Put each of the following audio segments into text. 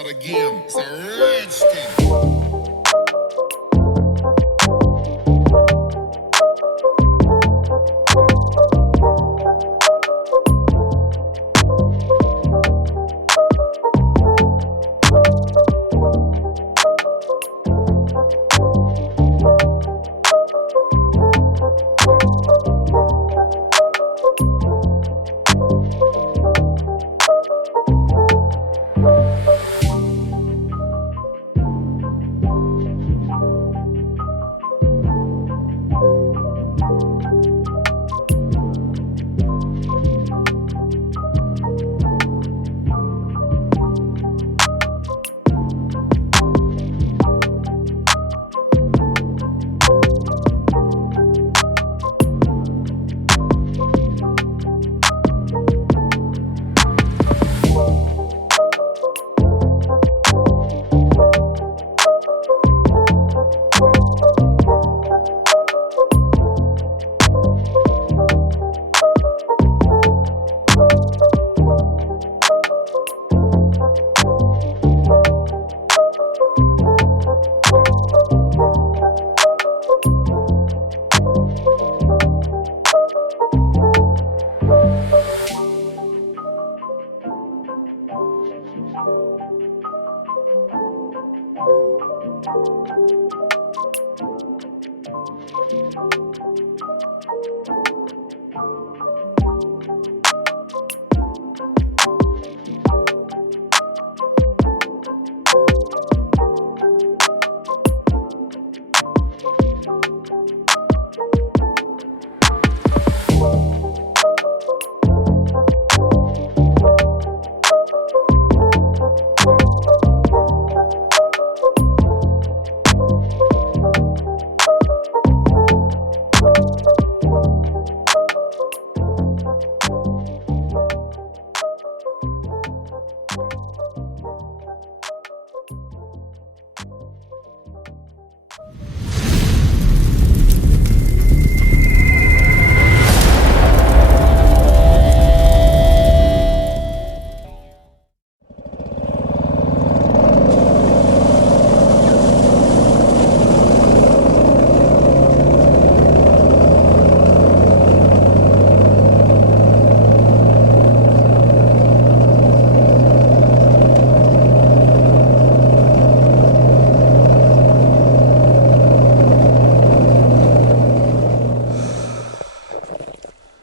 start again. It's a rich thing.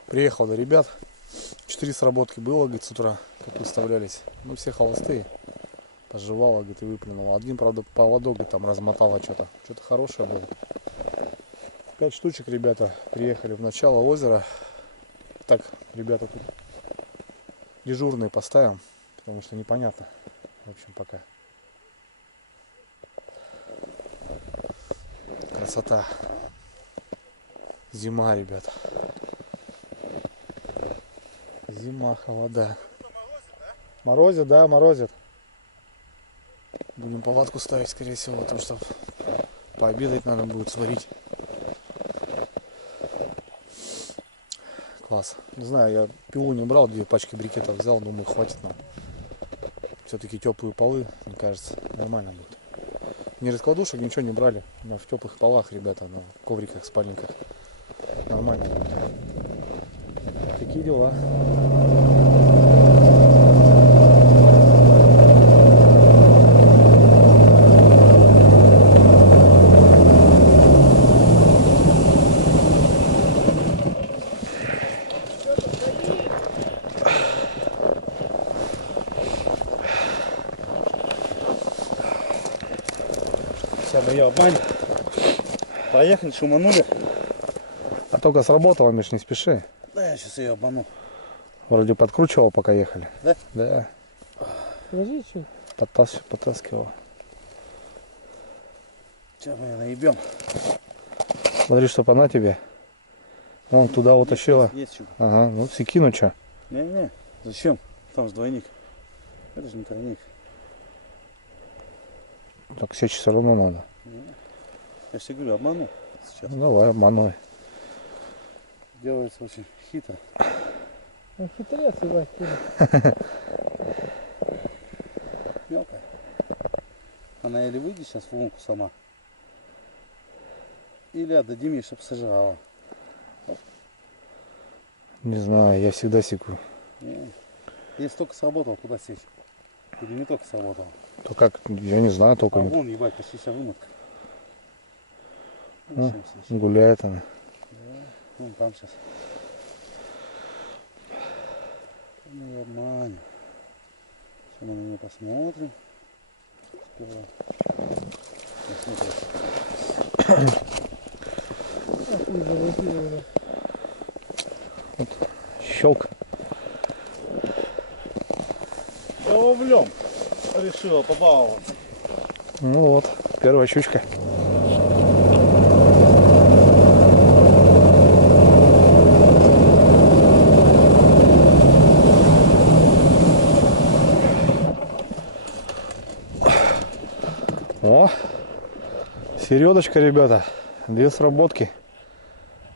Приехал до ребят. 4 сработки было, говорит, с утра, как выставлялись. Ну, все холостые. Пожевала, говорит, и выплюнула. Один, правда, поводок, говорит, там размотала что-то. Что-то хорошее было. 5 штучек, ребята, приехали в начало озера. Так, ребята, тут дежурные поставим, потому что непонятно. В общем, пока. Красота. Зима, ребята. Зима, холода. Морозит, да, морозит. Будем палатку ставить, скорее всего, потому что пообедать надо будет, сварить. Класс. Не знаю, я пилу не брал, 2 пачки брикетов взял, думаю, хватит нам. Все-таки теплые полы, мне кажется, нормально будет. Ни раскладушек, ничего не брали. Но в теплых полах, ребята, на ковриках, спальниках. Нормально будет. Такие дела. Сейчас бы ее обмань. Поехали, шуманули. А только сработало, Миш, не спеши. Да, я сейчас ее обману. Вроде подкручивал, пока ехали. Да? Да. Подожди, что? Потаскивал. Сейчас мы ее наебем. Смотри, чтоб она тебе. Вон туда утащила. Есть что. Ага, ну секину что. Не-не, зачем? Там же двойник. Это же не тройник. Так сечь все равно надо. Не. Я все говорю, обману сейчас. Ну, давай, обманывай. Делается очень хитро. Хитрец, Иван. Мелкая. Она или выйдет сейчас в лунку сама, или отдадим ей, чтобы сожрала. Не знаю, я всегда секу. Если только сработал, куда сечь? Или не только сработал? То как, я не знаю, только А вон, ебать, почти вся вымотка. ну, гуляет она. Да, вон там сейчас. Мы ее обманем. Сейчас мы на нее посмотрим. Сперва. Вот, щелк. Ловлем. Решила побаловаться. Ну вот, первая щучка. О, середочка, ребята. 2 сработки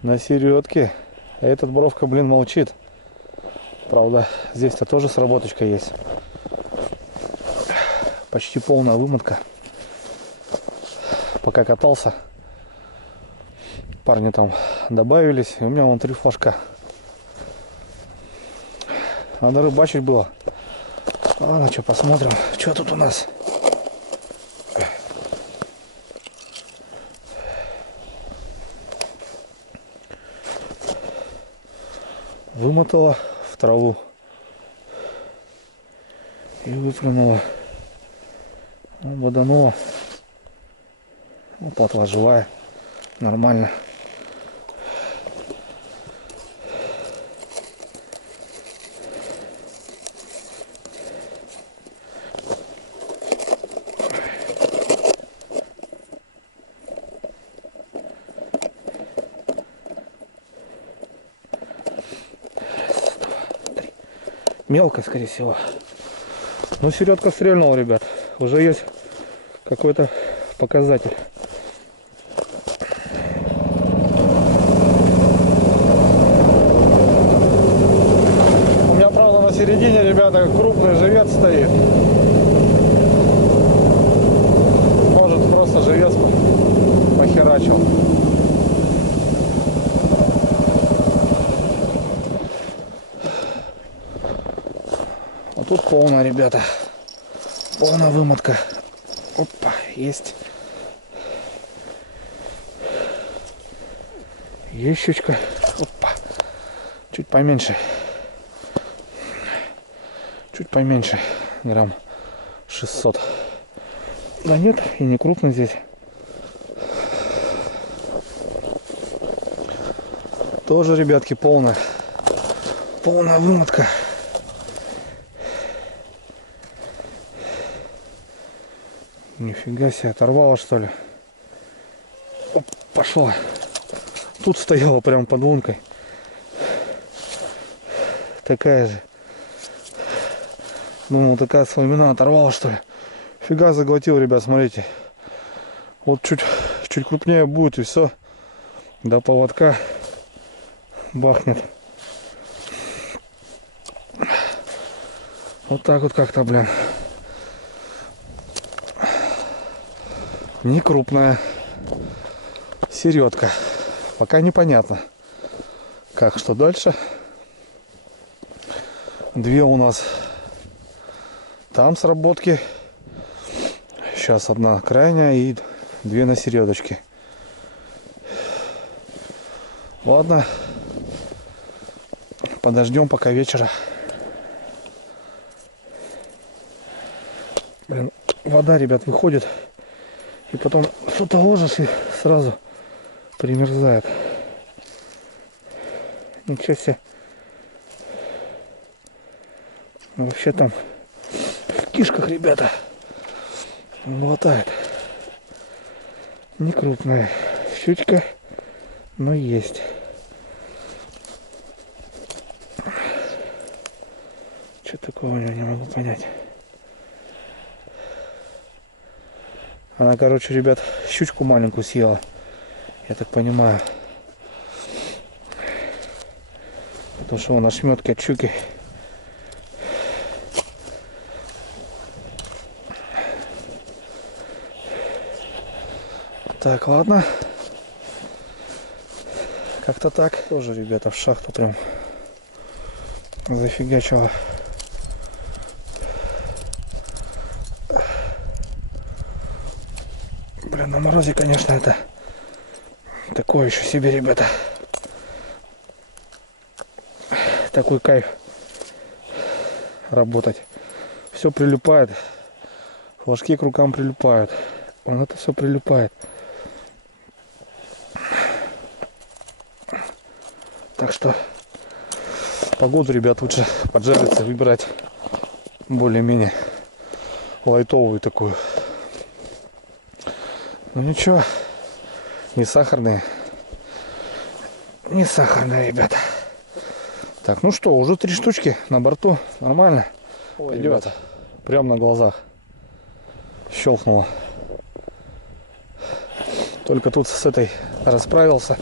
на середке. Этот бровка, блин, молчит. Правда, здесь-то тоже сработочка есть. Почти полная вымотка. Пока катался, парни там добавились, и у меня вон 3 флажка. Надо рыбачить было. Ладно, что, посмотрим, что тут у нас. Вымотала в траву и выплюнула. Воданула. Плотва живая. Нормально. Мелко, скорее всего. Но середка стрельнула, ребят. Уже есть какой-то показатель. У меня, правда, на середине, ребята, крупный живец стоит. Может, просто живец похерачил. А тут полная, ребята. Полная вымотка. Опа, есть. Есть щучка. Опа. Чуть поменьше. Чуть поменьше. Грамм 600. Да нет, и не крупный здесь. Тоже, ребятки, полная. Полная вымотка. Нифига себе, оторвала, что ли? Оп, пошла. Тут стояла прям под лункой. Такая же. Думал, такая сломина, оторвала, что ли? Фига, заглотил, ребят, смотрите. Вот чуть крупнее будет, и все. До поводка бахнет. Вот так вот как-то, блин. Не крупная. Середка. Пока непонятно, как, что дальше. 2 у нас там сработки. Сейчас 1 крайняя и 2 на середочке. Ладно. Подождем пока вечера. Блин, вода, ребят, выходит. И потом что-то ложишь и сразу примерзает. Ничего себе. Вообще там в кишках, ребята, глотает. Не крупная щучка, но есть. Что такого я не могу понять. Она, короче, ребят, щучку маленькую съела. Я так понимаю. Потому что вон ошметки от щуки. Так, ладно. Как-то так. Тоже, ребята, в шахту прям зафигачило. Блин, на морозе, конечно, это такое еще себе, ребята. Такой кайф работать. Все прилипает. Флажки к рукам прилипают. Вон это все прилипает. Так что погоду, ребят, лучше поджариться, выбирать более-менее лайтовую такую. Ну ничего, не сахарные. Не сахарные, ребята. Так, ну что, уже 3 штучки на борту. Нормально. Ой, ребята, прямо на глазах щелкнуло. Только тут с этой расправился.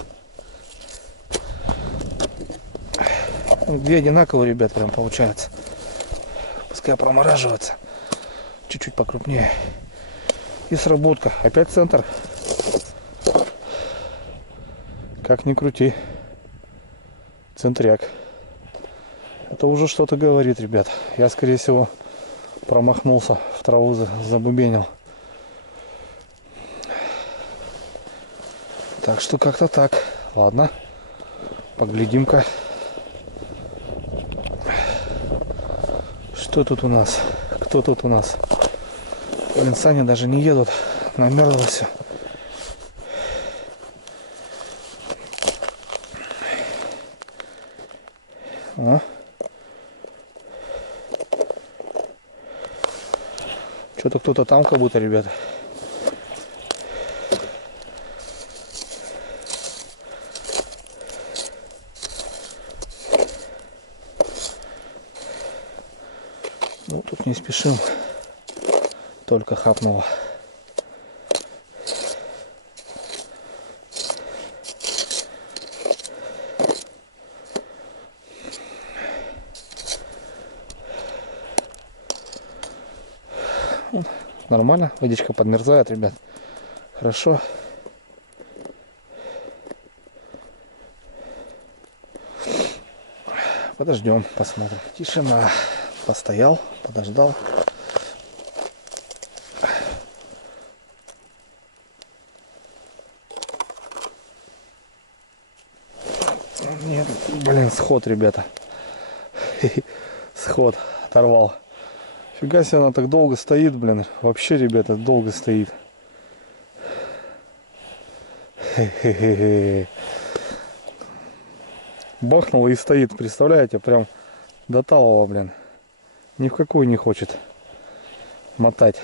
2 одинаковые, ребят, прям получается. Пускай промораживаются. Чуть-чуть покрупнее. И сработка. Опять центр. Как ни крути. Центряк. Это уже что-то говорит, ребят. Я, скорее всего, промахнулся, в траву забубенил. Так что как-то так. Ладно. Поглядим-ка. Что тут у нас? Кто тут у нас? Блин, сани даже не едут. Намерзло все. О. Что-то кто-то там как будто, ребята. Ну, тут не спешим. Только хапнуло. Нормально, водичка подмерзает, ребят. Хорошо. Подождем, посмотрим. Тишина. Постоял, подождал. Нет, блин, сход, ребята. Сход оторвал. Фига себе, она так долго стоит, блин. Вообще, ребята, долго стоит. Бахнула и стоит, представляете, прям до талого, блин. Ни в какую не хочет мотать.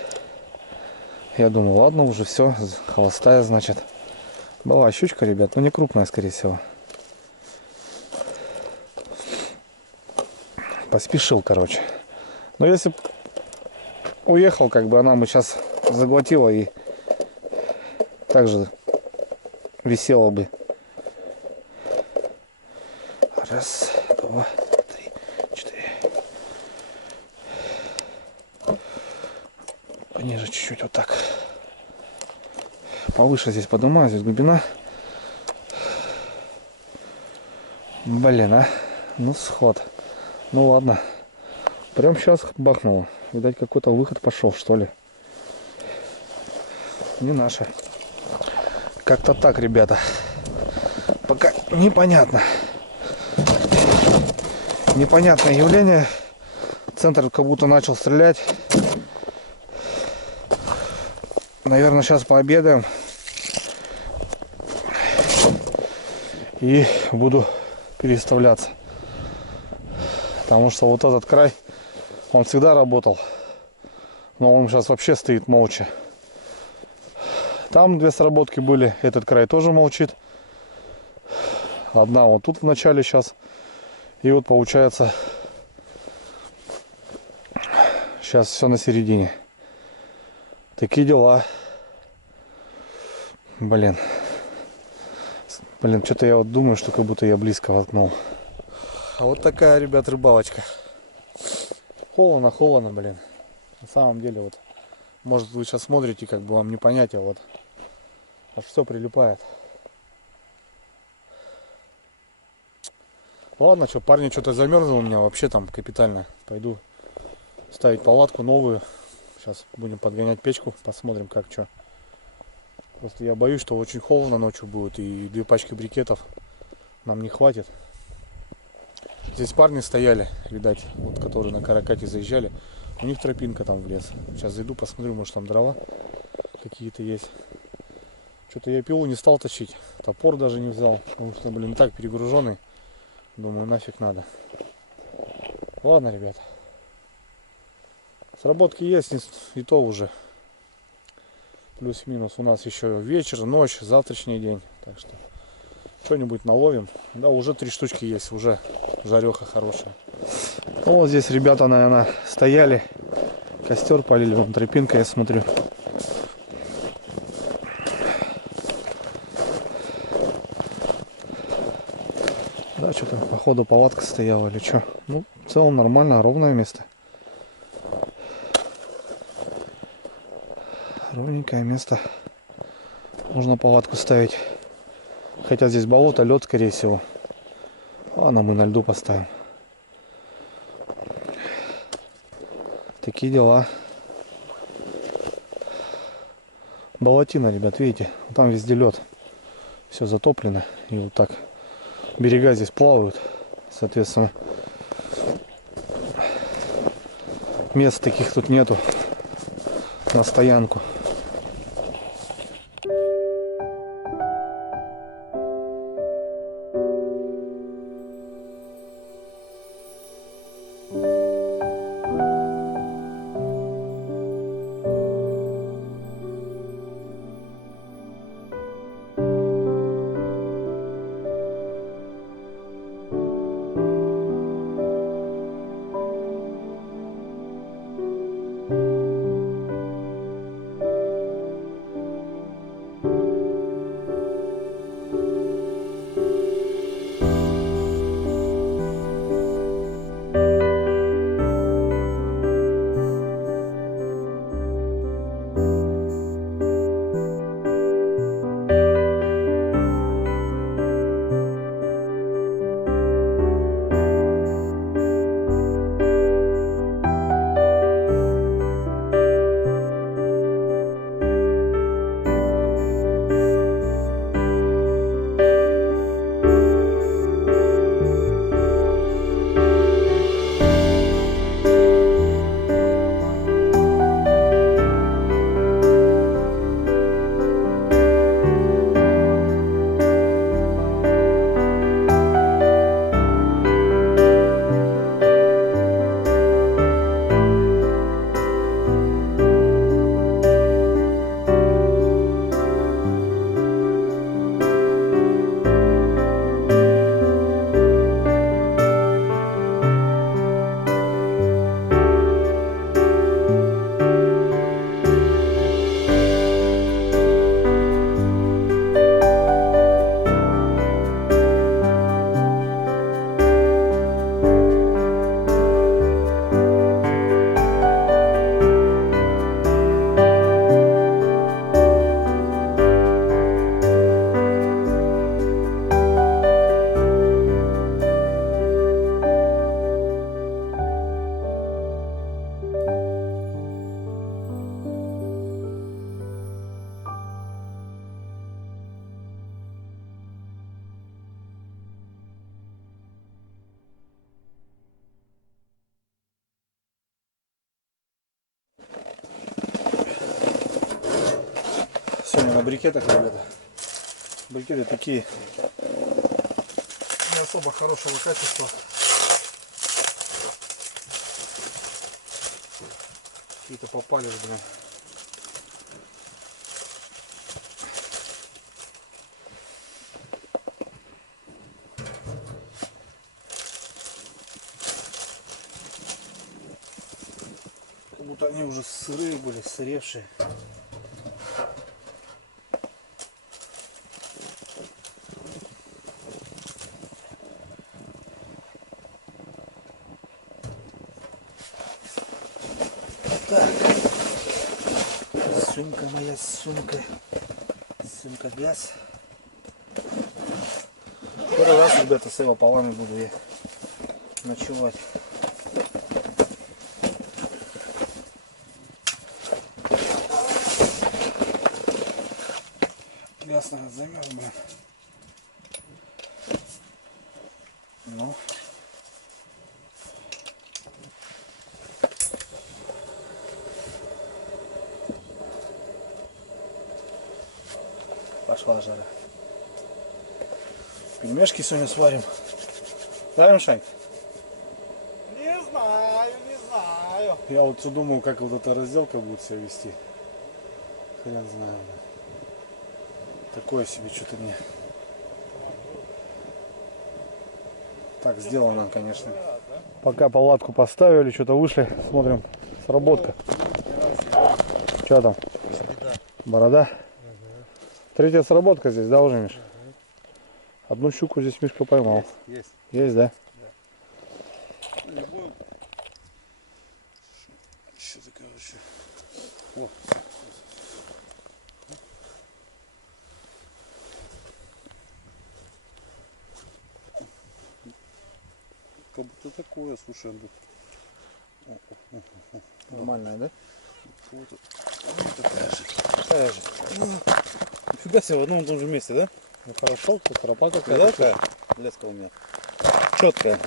Я думаю, ладно, уже все, холостая, значит. Была щучка, ребят, но не крупная, скорее всего. Поспешил, короче. Но если б уехал, как бы она бы сейчас заглотила и также висела бы. Раз, два, три, 4. Пониже чуть-чуть, вот так. Повыше здесь поднимаю, здесь глубина. Блин, а. Ну, сход. Ну, ладно. Прям сейчас бахнуло. Видать, какой-то выход пошел, что ли. Не наше. Как-то так, ребята. Пока непонятно. Непонятное явление. Центр как будто начал стрелять. Наверное, сейчас пообедаем. И буду переставляться. Потому что вот этот край, он всегда работал. Но он сейчас вообще стоит молча. Там 2 сработки были. Этот край тоже молчит. Одна вот тут в начале сейчас. И вот получается сейчас все на середине. Такие дела. Блин. Блин, что-то я вот думаю, что как будто я близко воткнул. А вот такая, ребят, рыбалочка. Холодно, холодно, блин. На самом деле, вот, может, вы сейчас смотрите, как бы вам не понять, а вот Аж все прилипает. Ладно, что, парни, что-то замерзло у меня вообще там капитально. Пойду ставить палатку новую. Сейчас будем подгонять печку, посмотрим как что. Просто я боюсь, что очень холодно ночью будет и 2 пачки брикетов нам не хватит. Здесь парни стояли, видать, вот которые на каракате заезжали. У них тропинка там в лес. Сейчас зайду, посмотрю, может там дрова какие-то есть. Что-то я пилу не стал тащить. Топор даже не взял. Потому что, блин, так перегруженный. Думаю, нафиг надо. Ладно, ребята. Сработки есть, и то уже. Плюс-минус у нас еще вечер, ночь, завтрашний день. Так что что-нибудь наловим. Да, уже 3 штучки есть, уже жареха хорошая. Ну, вот здесь ребята, наверное, стояли. Костер полили, вон тропинка, я смотрю. Да, что-то походу палатка стояла или что. Ну, в целом нормально, ровное место. Ровненькое место. Можно палатку ставить. Хотя здесь болото, лед, скорее всего. Ладно, мы на льду поставим. Такие дела. Болотина, ребят, видите? Там везде лед. Все затоплено. И вот так берега здесь плавают. Соответственно, мест таких тут нету на стоянку. Сегодня на брикетах, ребята. Брикеты такие не особо хорошего качества. Какие-то попались, блин. Как будто они уже сырые были, сыревшие. Так. Сумка моя, сумка. Всем капец. Первый раз, ребята, с его полами буду я ночевать. Ясно, замерз, блин. Ну. Пошла жара. Пельмешки сегодня сварим. Да, Мишань? Не знаю, не знаю. Я вот все думаю, как вот эта разделка будет себя вести. Хрен знаю. Такое себе что-то не. Так сделано, конечно. Пока палатку поставили, что-то вышли, смотрим, сработка. Что там? Борода? Третья сработка здесь, да, уже, Миш? Одну щуку здесь Мишка поймал. Есть. Есть, да? Что-то, короче. О. Как будто такое, слушай, Андрей. Нормальная, да? Вот такая же. Нифига себе, в одном и том же месте, да? Ну хорошо, стропа Да, какая-то. такая? Леска у меня. Четкая.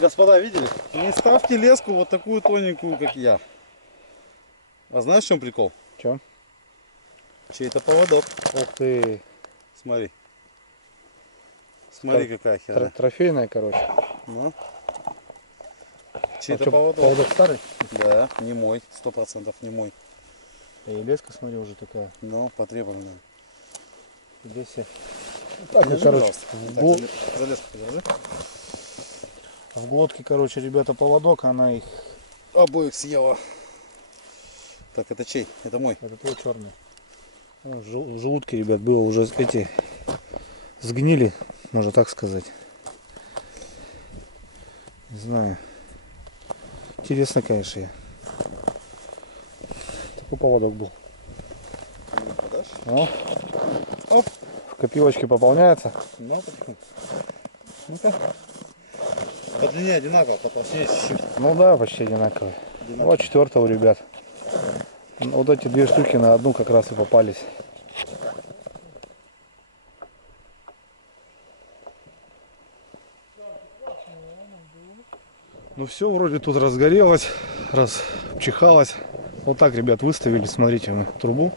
Господа, видели? Не ставьте леску вот такую тоненькую, как я. А знаешь, в чем прикол? В чем? Чей-то поводок. Ух ты. Смотри. Смотри, какая херня. Трофейная, короче. Ну. А Чей-то чё, поводок. поводок старый? Да, не мой. 100% не мой. И леска, смотри, уже такая. Но потребованная. Здесь так, Держи, короче, пожалуйста. в, Так, за леску подержи. в глотке, короче, ребята, поводок, она их... Обоих съела. Так, это чей? Это мой. Это твой черный. В желудке, ребят, было уже эти... Сгнили, можно так сказать. Не знаю. Интересно, конечно, я. Такой поводок был. Подашь? О. Оп. В копилочке пополняется. Ну, почему? Ну-ка. По длине одинаково, по толщине чуть-чуть. Ну да, почти одинаковые. Вот четвертого, ребят. Вот эти две штуки на одну как раз и попались. Ну все, вроде тут разгорелось, расчихалось. Вот так, ребят, выставили, смотрите, мы трубу.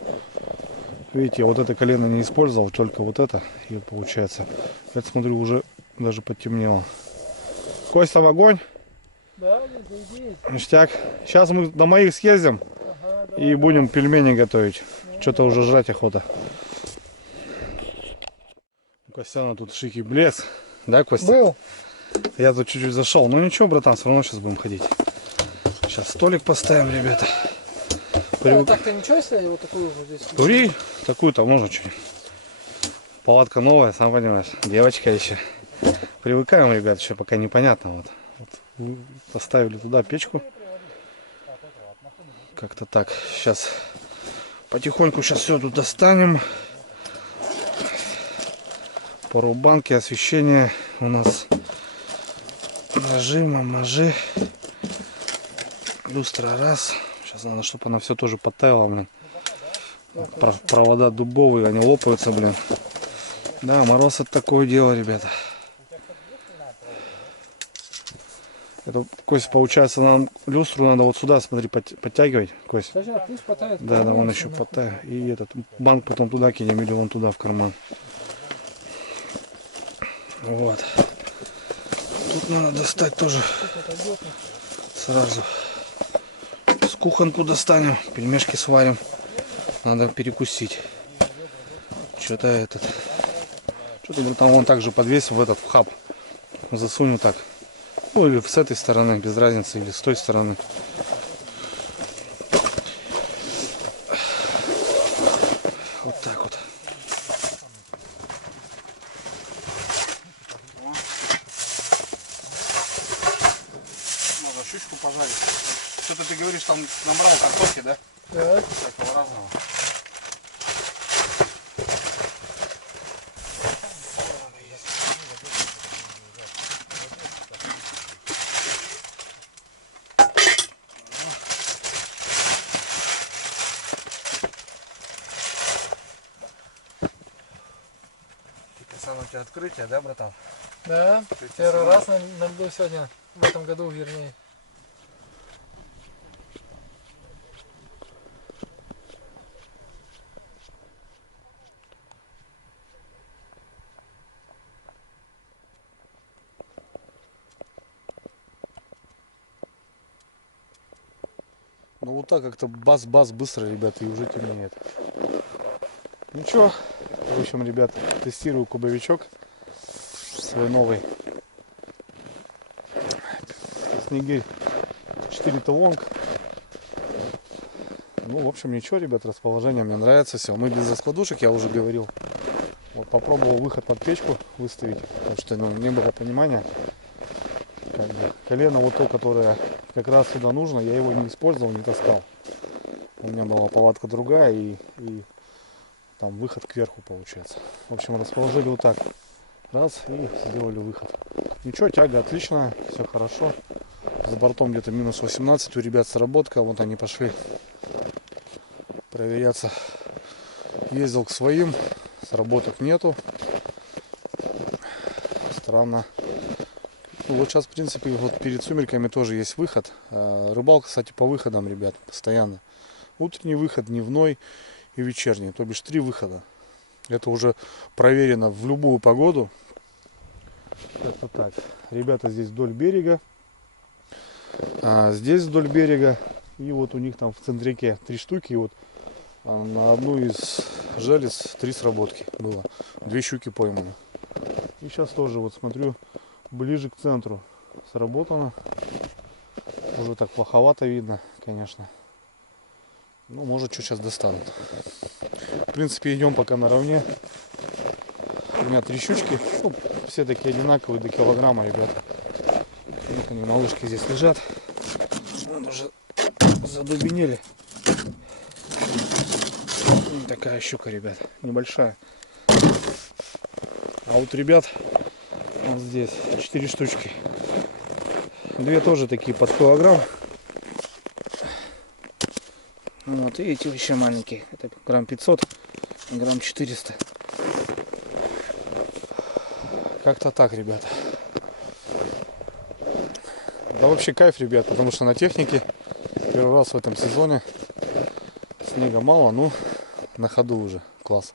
Видите, вот это колено не использовал, только вот это. И получается, я смотрю, уже даже потемнело. Костя, в огонь? Да, зайди. Ништяк. Сейчас мы на моих съездим и будем пельмени готовить. Что-то уже жрать охота. У Костяна тут шики блеск. Да, Костя? Был. Я тут чуть-чуть зашел. Ну ничего, братан, все равно сейчас будем ходить. Сейчас столик поставим, ребята. Да, так-то ничего, если вот такую вот здесь. Кури, такую-то можно чуть. Палатка новая, сам понимаешь. Девочка еще. Привыкаем, ребят, еще пока непонятно. Вот поставили туда печку. Как-то так. Сейчас потихоньку сейчас все тут достанем. Порубанки, освещение у нас. Ножи, мамажи. Люстра раз. Сейчас надо, чтобы она все тоже подтаяла, блин. Провода дубовые, они лопаются, блин. Да, мороз это такое дело, ребята. Это, Кость, получается, нам люстру надо вот сюда, смотри, подтягивать, Кость. Да, да, он еще подтягивает. И этот банк потом туда кинем или вон туда в карман. Вот. Тут надо достать тоже сразу. С кухонку достанем, пельмешки сварим. Надо перекусить. Что-то этот. Что-то, братан, вон также подвесил в этот в хаб. Засунул так. Ну или с этой стороны, без разницы, или с той стороны. Вот так вот. Можно щучку пожарить. Что-то ты говоришь, там набрал картошки, да? Да. Всякого разного. у тебя открытие, да, братан? Да, первый раз на льду сегодня, в этом году вернее. Ну вот так как-то бас-бас быстро, ребята, и уже темнеет. Ничего. В общем, ребят, тестирую кубовичок свой новый. Снегирь 4 лонг. Ну, в общем, ничего, ребят, расположение мне нравится все. Мы без раскладушек, я уже говорил. Вот попробовал выход под печку выставить, потому что не было понимания. Как бы, колено вот то, которое как раз сюда нужно, я его не использовал, не таскал. У меня была палатка другая и там выход кверху получается. В общем, расположили вот так. Раз и сделали выход. Ничего, тяга отличная, все хорошо. За бортом где-то минус 18 у ребят сработка. Вот они пошли проверяться. Ездил к своим, сработок нету. Странно. Ну, вот сейчас, в принципе, вот перед сумерками тоже есть выход. Рыбалка, кстати, по выходам, ребят, постоянно. Утренний выход, дневной и вечерний. То бишь 3 выхода. Это уже проверено в любую погоду. Как-то так. Ребята здесь вдоль берега. Здесь вдоль берега. И вот у них там в центрике 3 штуки. И вот на одну из желез 3 сработки было. 2 щуки пойманы. И сейчас тоже вот смотрю. Ближе к центру сработано. Уже так плоховато видно, конечно. Ну, может, что сейчас достанут. В принципе, идем пока наравне. У меня 3 щучки. Ну, все такие одинаковые, до килограмма, ребята. Вот они, малышки здесь лежат. Вон уже задубенели. Такая щука, ребят. Небольшая. А вот, ребят, вот здесь 4 штучки. 2 тоже такие под килограмм. Вот, и эти еще маленькие. Это грамм 500, грамм 400. Как-то так, ребята. Да вообще кайф, ребят, потому что на технике первый раз в этом сезоне. Снега мало, ну на ходу уже. Класс.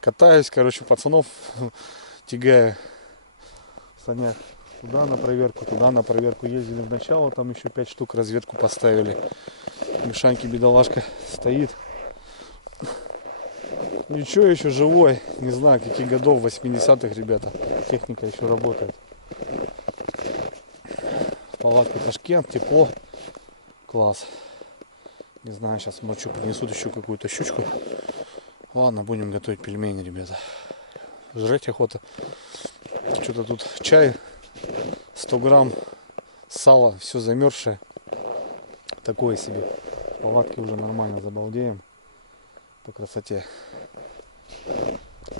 Катаюсь, короче, пацанов тягаю. Санях туда на проверку ездили в начало, там еще 5 штук разведку поставили. Мишаньки бедолашка стоит. Ничего, еще живой, не знаю каких годов, 80-х, ребята, техника еще работает. В палатке Ташкент, тепло, класс. Не знаю, сейчас ночью принесут еще какую-то щучку. Ладно, будем готовить пельмени, ребята. Жрать охота. Что-то тут чай, 100 грамм, сало, все замерзшее. Такое себе. В палатке уже нормально забалдеем. По красоте.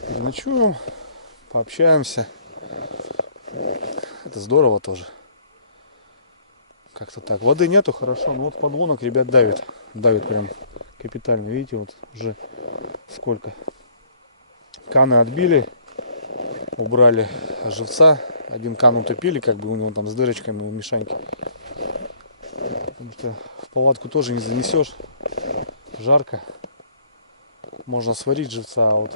Переночуем, пообщаемся. Это здорово тоже. Как-то так. Воды нету, хорошо. Но вот подлунок, ребят, давит. Давит прям капитально. Видите, вот уже сколько. Каны отбили. Убрали живца. Один кан утопили, как бы у него там с дырочками у Мишаньки. Потому что в палатку тоже не занесешь. Жарко. Можно сварить живца, а вот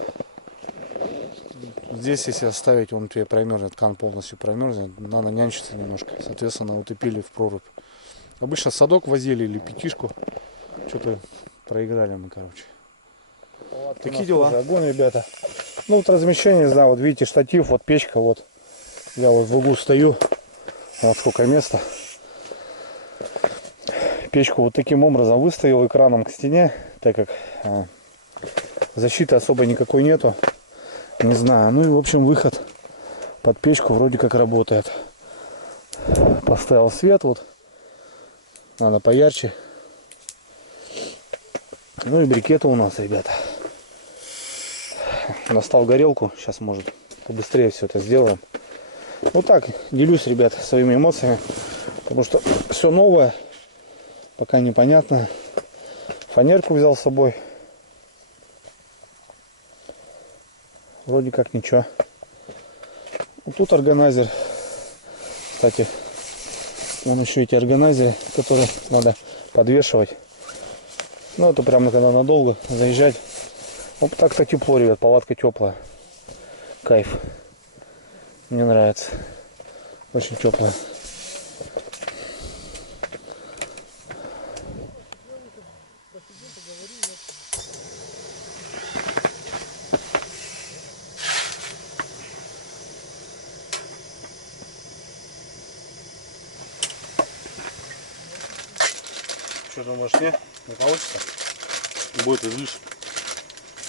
здесь, если оставить, он тебе промерзнет, кан полностью промерзнет, надо нянчиться немножко. Соответственно, утопили в прорубь. Обычно садок возили или пятишку. Что-то проиграли мы, короче. Такие дела. Огонь, ребята. Ну вот размещение, да, вот видите, штатив, вот печка, вот. Я вот в углу стою. Вот сколько места. Печку вот таким образом выставил экраном к стене, так как защиты особо никакой нету. Не знаю. Ну и в общем выход под печку вроде как работает. Поставил свет вот. Надо поярче. Ну и брикеты у нас, ребята. Достал горелку. Сейчас, может, побыстрее все это сделаем. Вот так делюсь, ребят, своими эмоциями. Потому что все новое. Пока непонятно. Фанерку взял с собой. Вроде как ничего. Вот тут органайзер. Кстати, вон еще эти органайзеры, которые надо подвешивать. Ну, это прямо когда надолго заезжать. Вот так-то тепло, ребят, палатка теплая. Кайф. Мне нравится. Очень теплая. Что думаешь, не получится? Будет излишек.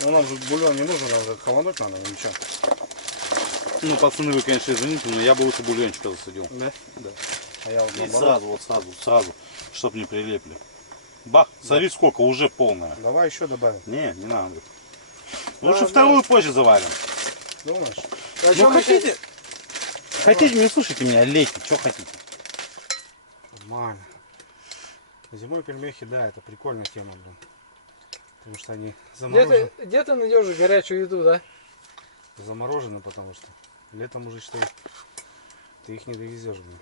Ну нам же бульон не нужен, нам же холодать надо, ничего. Ну, пацаны, вы, конечно, извините, но я бы лучше бульончика засадил. Да? Да. А я вот И наоборот. сразу, чтоб не прилепли. Бах, смотри, сколько, уже полная. Давай еще добавим. Не надо. Лучше вторую позже заварим. Думаешь? Ну, хотите, не слушайте меня, лейте, что хотите. Нормально. Зимой пельмехи, да, это прикольная тема, блин. Потому что они Где ты найдешь горячую еду, да? заморожены, потому что летом уже, считай, ты их не довезешь, блин.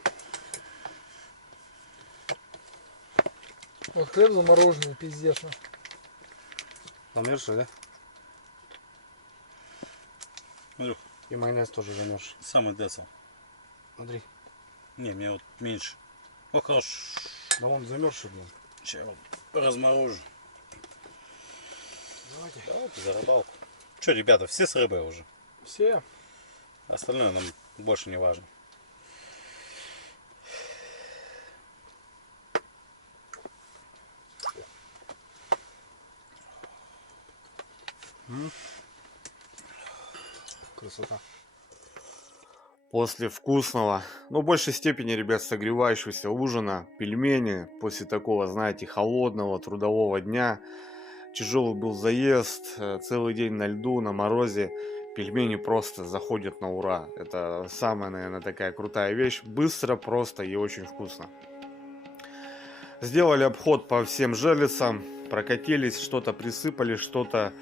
Вот хлеб замороженный, пиздец. Замерзший, да? Смотрю, И майонез тоже замерзший. самый децл. Смотри. Не, мне вот меньше. О, хорош. Да он замерзший, блин. Сейчас вот разморожу. Давайте за рыбалку. Че, ребята, все с рыбой уже? Все. Остальное нам больше не важно. Красота. После вкусного, но в большей степени, ребят, согревающегося ужина, пельмени, после такого, знаете, холодного трудового дня, тяжелый был заезд, целый день на льду, на морозе, пельмени просто заходят на ура. Это самая, наверное, такая крутая вещь, быстро, просто и очень вкусно. Сделали обход по всем жерлицам, прокатились, что-то присыпали, что-то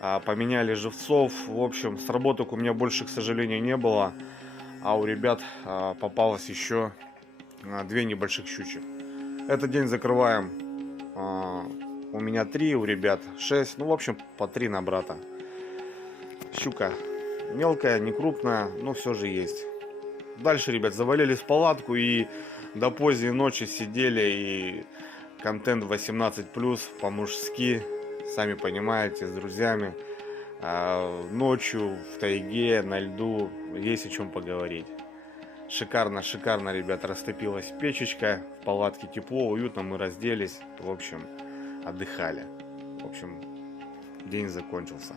поменяли живцов. В общем, сработок у меня больше, к сожалению, не было. А у ребят попалось еще 2 небольших щучек. Этот день закрываем. У меня 3, у ребят 6. Ну, в общем, по 3 на брата. Щука мелкая, не крупная, но все же есть. Дальше, ребят, завалились в палатку и до поздней ночи сидели. И контент 18+, по-мужски. Сами понимаете, с друзьями. Ночью в тайге, на льду, есть о чем поговорить. Шикарно, шикарно, ребята, растопилась печечка, в палатке тепло, уютно, мы разделись, в общем, отдыхали. В общем, день закончился.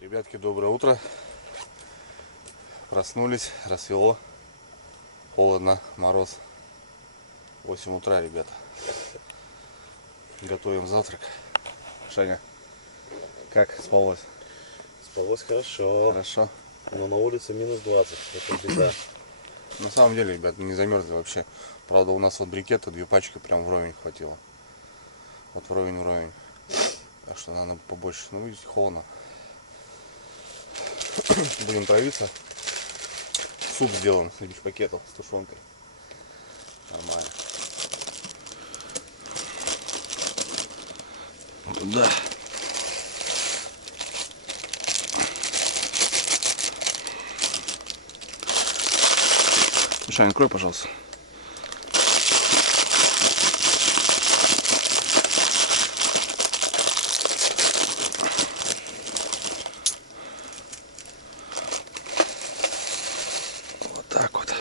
Ребятки, доброе утро. Проснулись, рассвело, холодно, мороз. 8 утра, ребята. Готовим завтрак. Саня, как спалось? Спалось хорошо. Хорошо. Но на улице минус 20. Это беда. На самом деле, ребят, не замерзли вообще. Правда, у нас вот брикета 2 пачки прям вровень хватило. Вот вровень. Так что надо побольше. Ну, видите, холодно. Будем травиться. Суп сделан из этих пакетов с тушенкой. Нормально. Да. Миша, открой, пожалуйста. Вот так вот.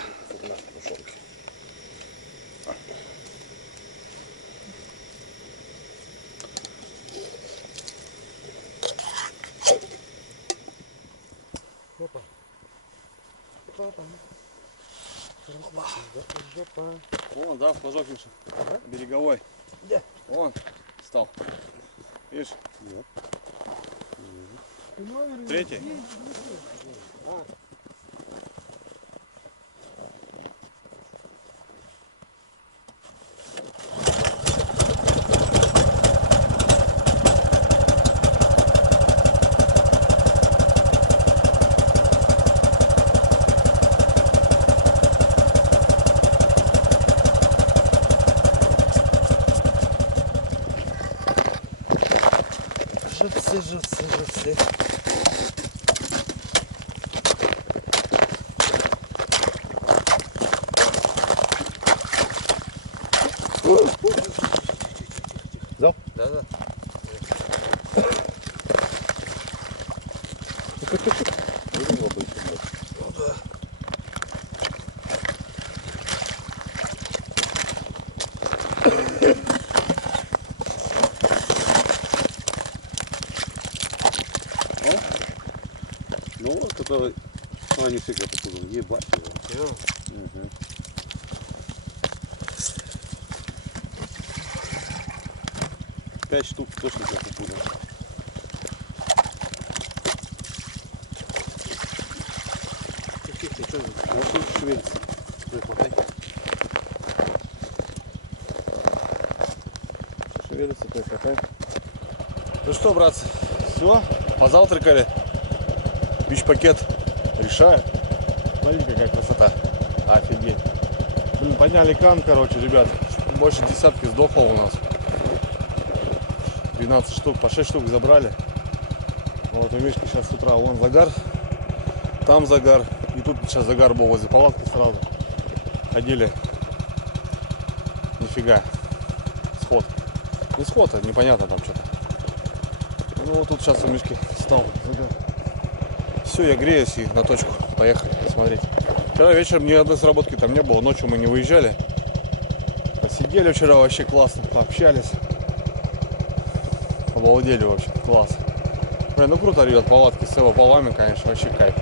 Вон, да, флажок, Миша. Береговой. Где? Вон, стал. Видишь? Нет. Третий? Живцы. Взял? Да. Ну вот, который... Ну, они всегда покуда. Ебать его. Угу. Пять штук точно как покуда. Тихо, что это? Может, шевелится. Хватай. Шевелится, то хватай. Ну что, братцы, все, позавтракали. Бич-пакет решает. Смотрите, какая красота. Офигеть. Блин, подняли кан, короче, ребят. Больше десятки сдохло у нас. 12 штук, по 6 штук забрали. Вот у Мишки сейчас с утра вон загар. Там загар. И тут сейчас загар был возле палатки сразу. Ходили. Нифига. Сход. Не сход, а непонятно там что-то. Ну вот тут сейчас у Мишки стал загар. Все, я греюсь и на точку. Поехали смотреть. Вчера вечером ни одной сработки там не было. Ночью мы не выезжали. Посидели вчера вообще классно. Пообщались. Обалдели вообще. Класс. Блин, ну круто, ребят, палатки с полами, конечно, вообще кайф.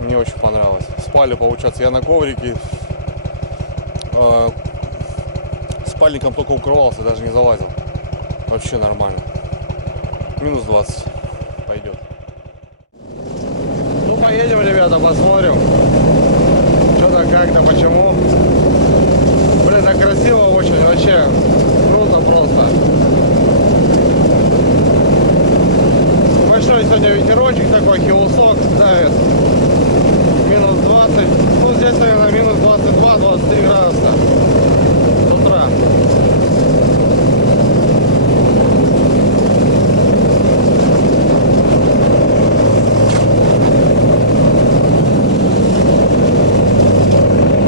Мне очень понравилось. Спали, получается, я на коврике. Спальником только укрывался, даже не залазил. Вообще нормально. Минус 20 пойдет. Ну, поедем, ребята, посмотрим. Что-то как-то, почему. Блин, так красиво очень, вообще круто просто. Большой сегодня ветерочек такой, хилусок давит. Минус 20. Ну, здесь, наверное, минус 22-23 градуса с утра.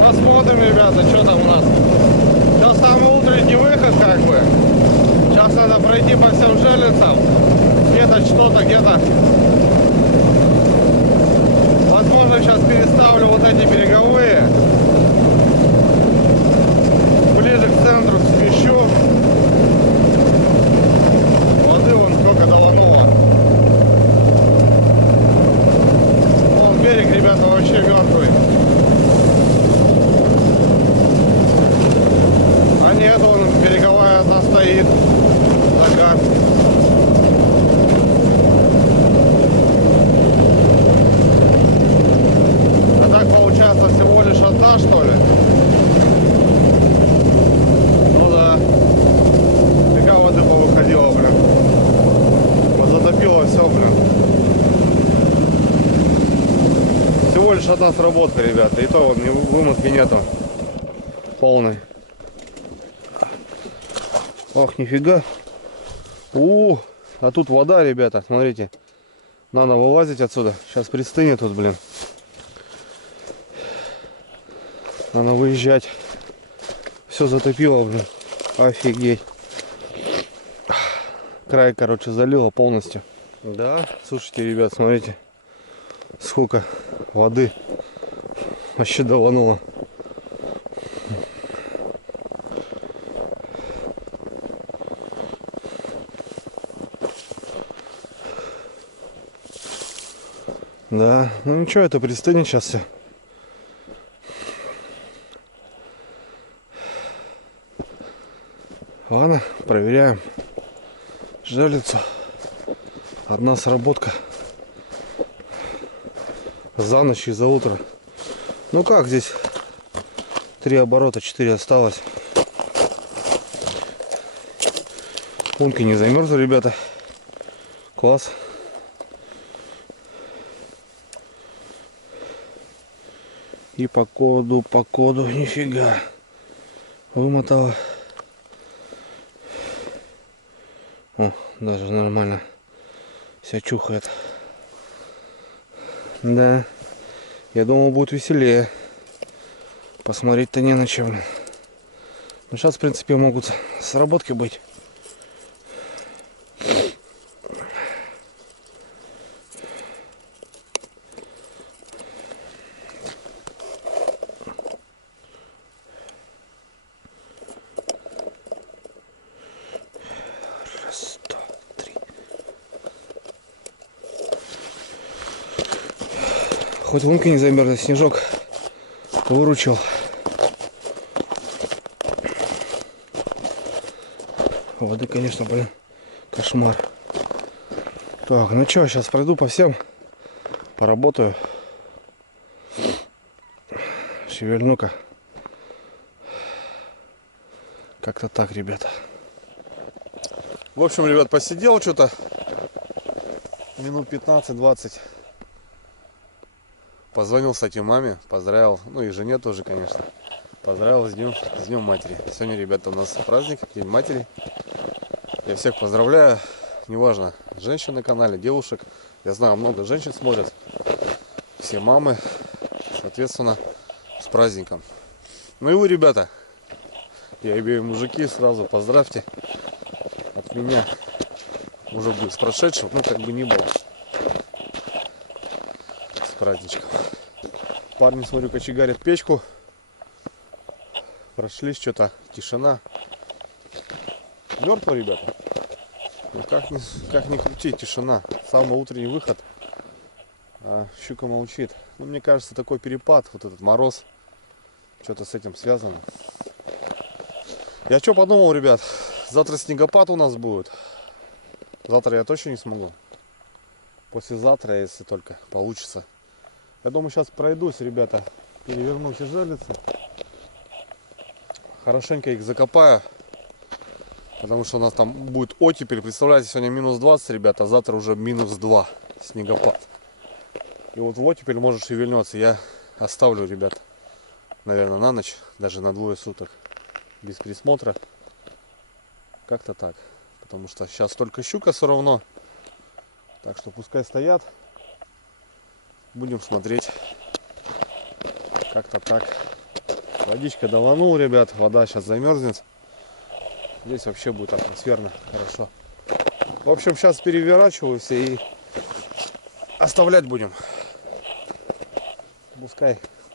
Посмотрим, ребята, что там у нас. Сейчас самый утренний выход, как бы. Сейчас надо пройти по всем железам. Где-то что-то, где-то. Возможно, сейчас переставлю вот эти береговые. Ближе к центру смещу. Воды вон сколько долануло. Вон берег, ребята, вообще мертвый. А нет, вон береговая стоит. Загар. А так получается всего лишь одна, что ли? Ну да. Такая вода повыходила, блин. Затопило все, блин. Всего лишь одна сработка, ребята. И то вот вымытки нету. Полный. Ох, нифига. А тут вода, ребята, смотрите. Надо вылазить отсюда. Сейчас пристынет тут, блин. Надо выезжать. Все затопило, блин. Офигеть. Край, короче, залило полностью. Да, слушайте, ребят, смотрите. Сколько воды. Вообще давануло. Да, ну ничего, это пристынет сейчас все. Ладно, проверяем жерлицу. Одна сработка за ночь и за утро. Ну как здесь? 3 оборота, 4 осталось. Лунки не замерзли, ребята. Класс. И по коду, нифига. Вымотала. О, даже нормально себя чухает. Да. Я думал, будет веселее. Посмотреть-то не на чем. Но сейчас, в принципе, могут сработки быть. Раз, два, три. Хоть лунка не замерзла, снежок выручил. Воды, конечно, блин, кошмар. Так, ну что, сейчас пройду по всем, поработаю. Шевельну-ка. Как-то так, ребята. В общем, ребят, посидел что-то минут 15-20. Позвонил, кстати, маме, поздравил, ну и жене тоже, конечно. Поздравил с днем матери. Сегодня, ребята, у нас праздник, День матери. Я всех поздравляю, неважно, женщин на канале, девушек. Я знаю, много женщин смотрят. Все мамы, соответственно, с праздником. Ну и вы, ребята, я имею мужики, сразу поздравьте от меня. Уже будет с прошедшим, ну как бы не было. С праздничком. Парни, смотрю, кочегарят печку. Прошлись, что-то тишина. Мертво, ребята. Ну как ни крути, тишина. Самый утренний выход. А щука молчит. Ну, мне кажется, такой перепад, вот этот мороз, что-то с этим связано. Я что подумал, ребят, завтра снегопад у нас будет. Завтра я точно не смогу. Послезавтра, если только получится. Я думаю, сейчас пройдусь, ребята, переверну все жерлицы. Хорошенько их закопаю. Потому что у нас там будет оттепель. Представляете, сегодня минус 20, ребята, а завтра уже минус 2 снегопад. И вот в оттепель может шевельнется. Я оставлю, ребят, наверное, на ночь, даже на 2 суток. Без присмотра. Как-то так. Потому что сейчас только щука все равно. Так что пускай стоят. Будем смотреть. Как-то так. Водичка даванул, ребят. Вода сейчас замерзнет. Здесь вообще будет атмосферно. Хорошо. В общем, сейчас переворачиваюсь и оставлять будем.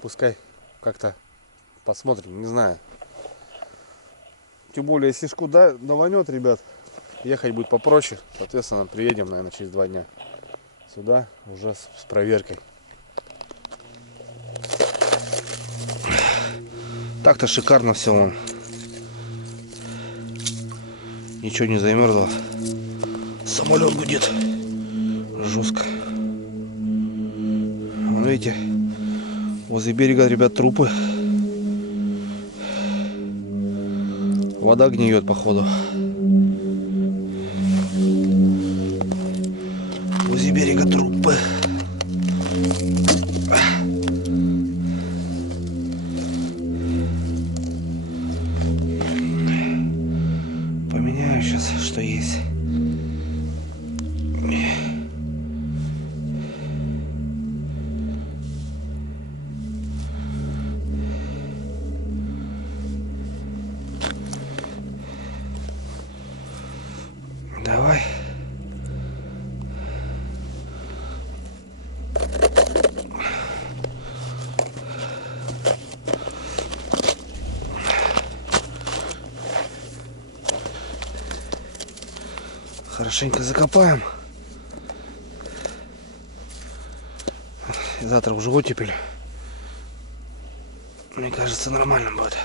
Пускай как-то посмотрим. Не знаю. Тем более, если снежку даванет, ребят, ехать будет попроще. Соответственно, приедем, наверное, через 2 дня сюда уже с проверкой. Так-то шикарно все вон. Ничего не замерзло. Самолет гудит. Жестко. Вон, видите, возле берега, ребят, трупы. Вода гниет, походу. Возле берега трупы. Поменяю сейчас, что есть. Давай. Хорошенько закопаем. И завтра уже оттепель. Мне кажется, нормально будет.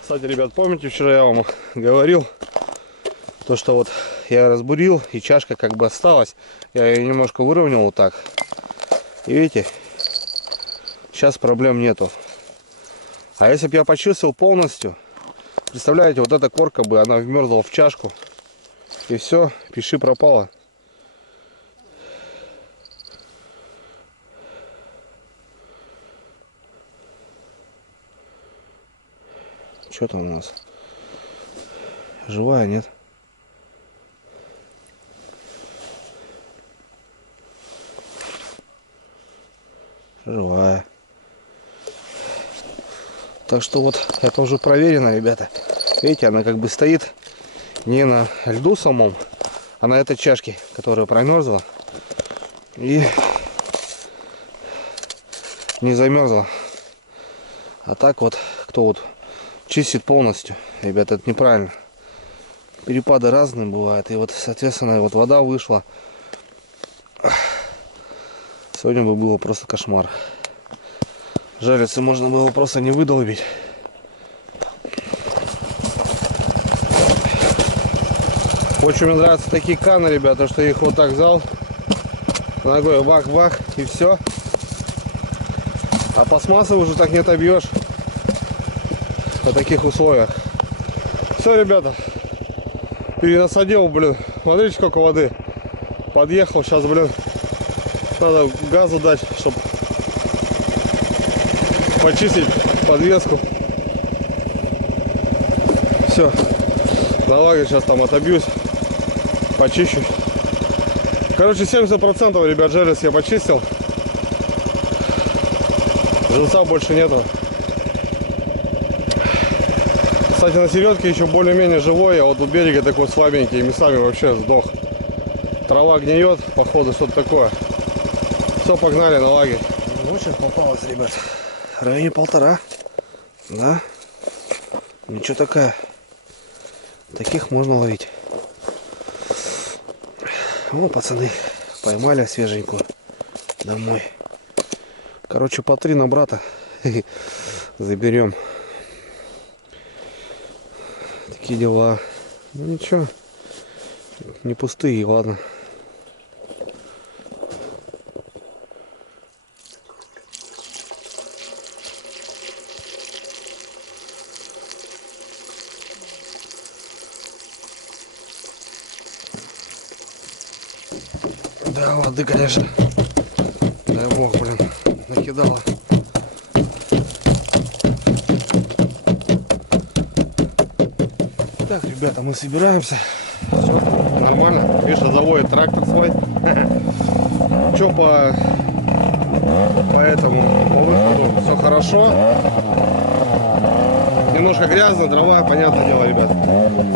Кстати, ребят, помните, вчера я вам говорил, то что вот я разбурил, и чашка как бы осталась. Я ее немножко выровнял вот так. И видите, сейчас проблем нету. А если бы я почистил полностью, представляете, вот эта корка бы, она вмерзла в чашку. И все, пиши пропало. Что там у нас? Живая, нет? Живая. Так что вот это уже проверено, ребята. Видите, она как бы стоит не на льду самом, а на этой чашке, которая промерзла и не замерзла. А так вот, кто вот чистит полностью, ребята, это неправильно. Перепады разные бывают. И вот, соответственно, вот вода вышла. Сегодня бы было просто кошмар. Жалится, можно было просто не выдолбить. Очень мне нравятся такие каны, ребята, что их вот так взял, ногой бах-бах и все. А пластмассы уже так не отобьешь в таких условиях. Все, ребята, перенасадил, блин. Смотрите, сколько воды. Подъехал, сейчас, блин, надо газу дать, чтобы почистить подвеску. Все, на лагерь сейчас там отобьюсь, почищу. Короче, 70%, ребят, желез я почистил. Живца больше нету. Кстати, на середке еще более-менее живой, а вот у берега такой слабенький, местами вообще сдох. Трава гниет, походу, что-то такое. Все, погнали на лагерь. Очень попалось, ребят. В районе 1,5. Да? Ничего такая. Таких можно ловить. О, пацаны, поймали свеженькую. Домой. Короче, по 3 на брата. Заберем. Такие дела. Ну ничего. Не пустые, ладно. Да, воды, конечно. Дай бог, блин, накидала. Так, ребята, мы собираемся. Все нормально. Миша заводит трактор свой. Че по этому, по выходу, все хорошо. Немножко грязно, дрова, понятное дело, ребят.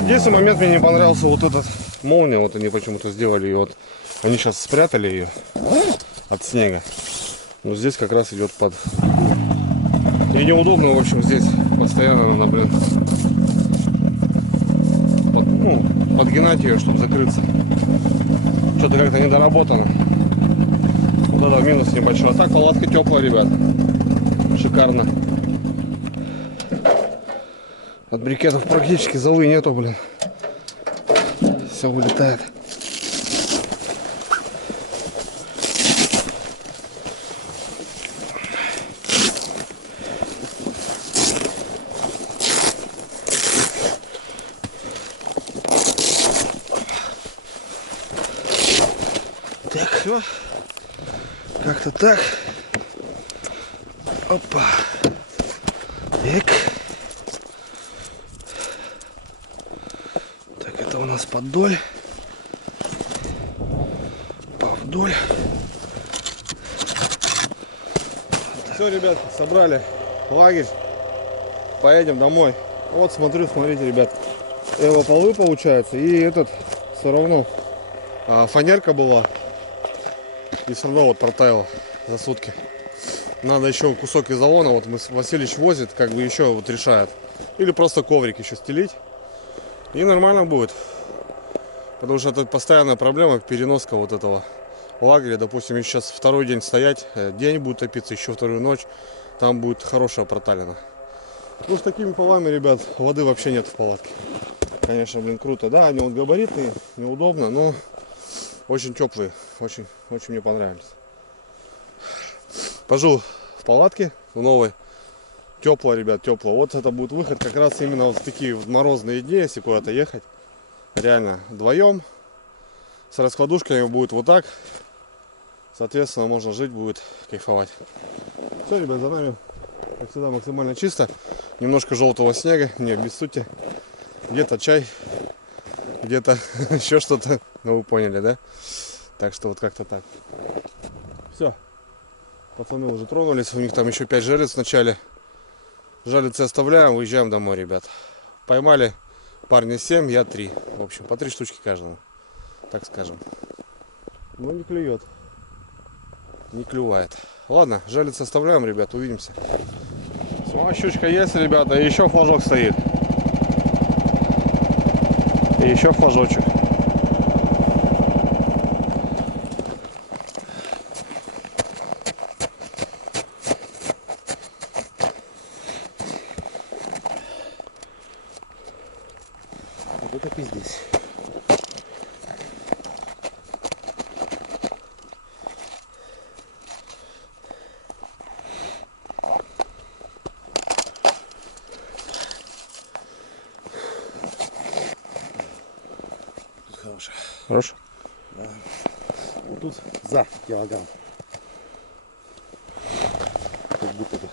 Единственный момент мне не понравился вот этот молния. Вот они почему-то сделали ее. Вот они сейчас спрятали ее от снега. Но здесь как раз идет под. И неудобно, в общем, здесь постоянно надо, блин, подгинать ее, чтобы закрыться. Что-то как-то недоработано. Вот это минус небольшой. А так палатка теплая, ребят. Шикарно. От брикетов практически золы нету, блин. Все вылетает. Так, все. Как-то так. Опа. Так. Так, это у нас поддоль. Повдоль. Все, ребят, собрали лагерь. Поедем домой. Вот, смотрите, ребят. Полы получается. И этот все равно фанерка была. И все равно вот протаяло за сутки. Надо еще кусок изолона. Вот Васильевич возит, как бы еще вот решает. Или просто коврик еще стелить. И нормально будет. Потому что это постоянная проблема, переноска вот этого лагеря. Допустим, если сейчас второй день стоять, день будет топиться, еще вторую ночь, там будет хорошая проталина. Ну, с такими полами, ребят, воды вообще нет в палатке. Конечно, блин, круто. Да, они вот габаритные, неудобно, но очень теплые. Очень мне понравились. Пожил в палатке, в новой. Тепло, ребят, тепло. Вот это будет выход как раз именно вот в такие вот морозные дни, если куда-то ехать. Реально, вдвоем. С раскладушками будет вот так. Соответственно, можно жить, будет кайфовать. Все, ребят, за нами, как всегда, максимально чисто. Немножко желтого снега, не обессудьте. Где-то чай, где-то еще что-то. Ну, вы поняли, да? Так что вот как-то так. Все. Пацаны уже тронулись. У них там еще 5 жерлиц в начале. Жерлицы оставляем, выезжаем домой, ребят. Поймали парня 7, я 3. В общем, по 3 штучки каждому. Так скажем. Но не клюет. Не клювает. Ладно, жерлицы оставляем, ребят. Увидимся. Сама щучка есть, ребята. И еще флажок стоит. И еще флажочек. Вот это пиздец. Хорошая. Хорошо? Вот тут за килограмм. Как будто бы.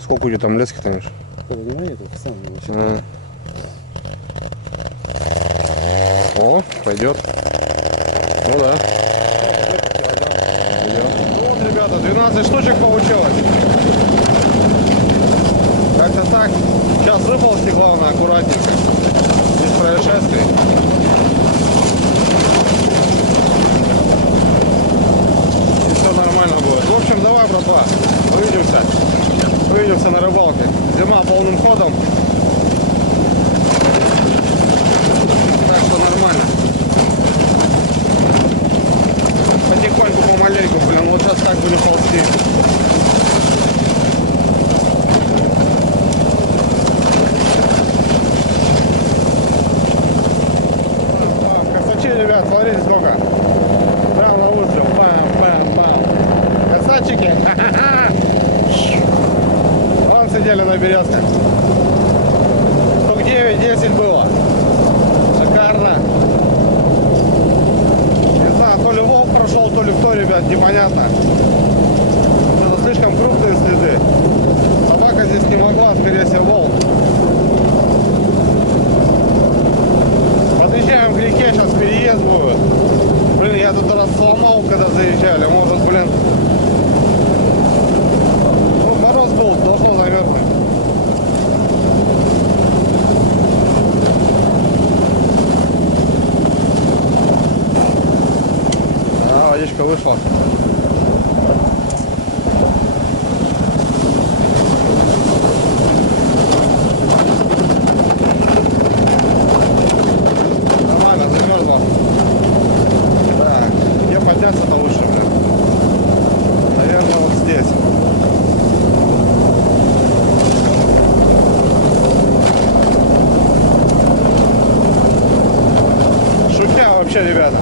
Сколько у тебя там лески, Танюш? Внимание, только сам его О, пойдет. Ну да. Ну вот, ребята, 12 штучек получилось. Как-то так. Сейчас выползти, главное, аккуратненько. Без происшествий. И все нормально будет. В общем, давай, братва, увидимся. Увидимся на рыбалке. Зима полным ходом. Так что нормально. Потихоньку, помаленьку, блин, вот сейчас так буду ползти. Красавчи, ребят, смотрите сколько. Прям на выстрел. Бам-бам-бам. Красавчики. Вон сидели на березках. Штук 9-10 было. Шикарно. Не знаю, то ли волк прошел, то ли кто, ребят, непонятно. Это слишком крупные следы. Собака здесь не могла, скорее всего, волк. Подъезжаем к реке, сейчас переезд будет. Блин, я тут раз сломал, когда заезжали. Может, блин. Ну, мороз был, должно замерзнуть. Водичка вышла. Нормально, замерзла. Так, где подняться-то лучше, блин? Наверное, вот здесь. Шутя вообще, ребята.